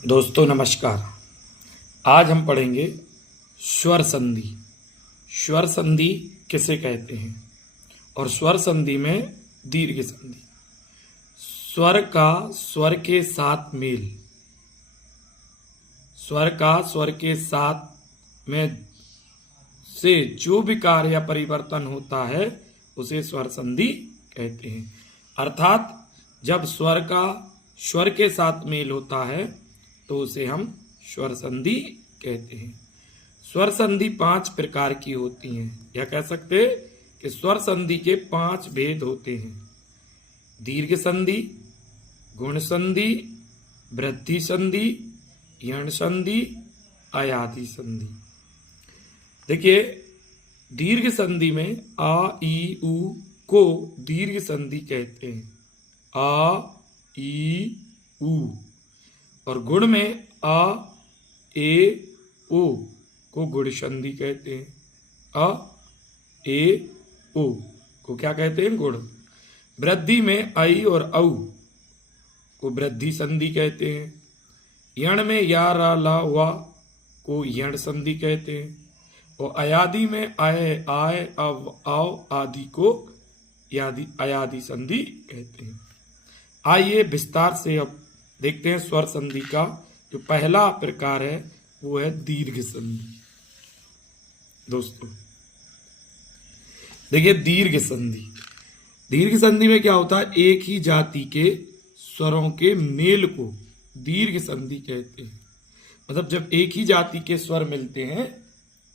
दोस्तों नमस्कार। आज हम पढ़ेंगे स्वर संधि। स्वर संधि किसे कहते हैं और स्वर संधि में दीर्घ संधि। स्वर का स्वर के साथ मेल, स्वर का स्वर के साथ में से जो भी कार्य या परिवर्तन होता है उसे स्वर संधि कहते हैं। अर्थात जब स्वर का स्वर के साथ मेल होता है तो उसे हम स्वर संधि कहते हैं। स्वर संधि 5 प्रकार की होती हैं, या कह सकते हैं कि स्वर संधि के 5 भेद होते हैं। दीर्घ संधि, गुण संधि, वृद्धि संधि, यण संधि, अयादि संधि। देखिए, दीर्घ संधि में आ ई उ को दीर्घ संधि कहते हैं। आ ई उ। और गुण में आ ए ओ को गुण संधि कहते हैं। आ ए ओ को क्या कहते हैं? गुण। वृद्धि में आई और औ को वृद्धि संधि कहते हैं। यण में या रा ला वा को यण संधि कहते हैं। और अयादि में आय आय अव आओ आदि को अयादि संधि कहते हैं। आइए विस्तार से अब देखते हैं स्वर संधि का जो पहला प्रकार है वो है दीर्घ संधि। दोस्तों देखिए, दीर्घ संधि। दीर्घ संधि में क्या होता है? एक ही जाति के स्वरों के मेल को दीर्घ संधि कहते हैं। मतलब जब एक ही जाति के स्वर मिलते हैं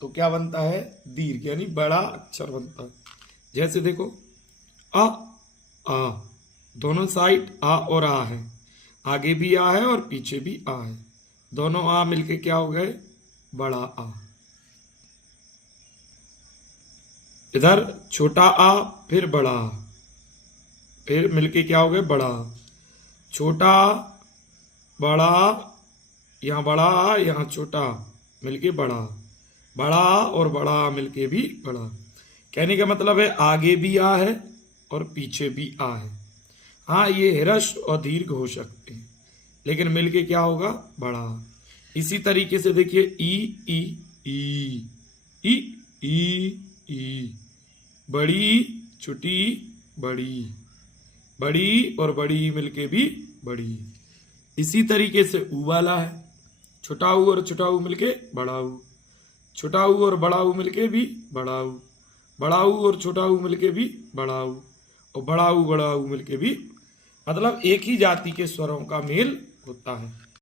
तो क्या बनता है? दीर्घ, यानी बड़ा अक्षर बनता है। जैसे देखो, आ दोनों साइड आ और आ है, आगे भी आ है और पीछे भी आ है। दोनों आ मिलके क्या हो गए? बड़ा आ। इधर छोटा आ फिर बड़ा आ, फिर मिलके क्या हो गए? बड़ा आ। छोटा आ, बड़ा आ, यहाँ बड़ा आ, यहाँ छोटा आ, मिलके बड़ा आ। बड़ा आ और बड़ा आ मिलके भी बड़ा आ। कहने का मतलब है आगे भी आ है और पीछे भी आ है। हाँ, ये ह्रस्व और दीर्घ हो सकते हैं, लेकिन मिलके क्या होगा? बड़ा। इसी तरीके से देखिए, ई ई ई ई ई ई, बड़ी छोटी बड़ी, बड़ी और बड़ी मिलके भी बड़ी। इसी तरीके से ऊ वाला है, छोटा ऊ और छोटा ऊ मिलके बड़ा ऊ, छोटा ऊ और बड़ा ऊ मिलके भी बड़ा ऊ, बड़ा ऊ और छोटा ऊ मिलके भी बड़ा ऊ, और बड़ा ऊ मिलके भी, मतलब एक ही जाति के स्वरों का मेल होता है।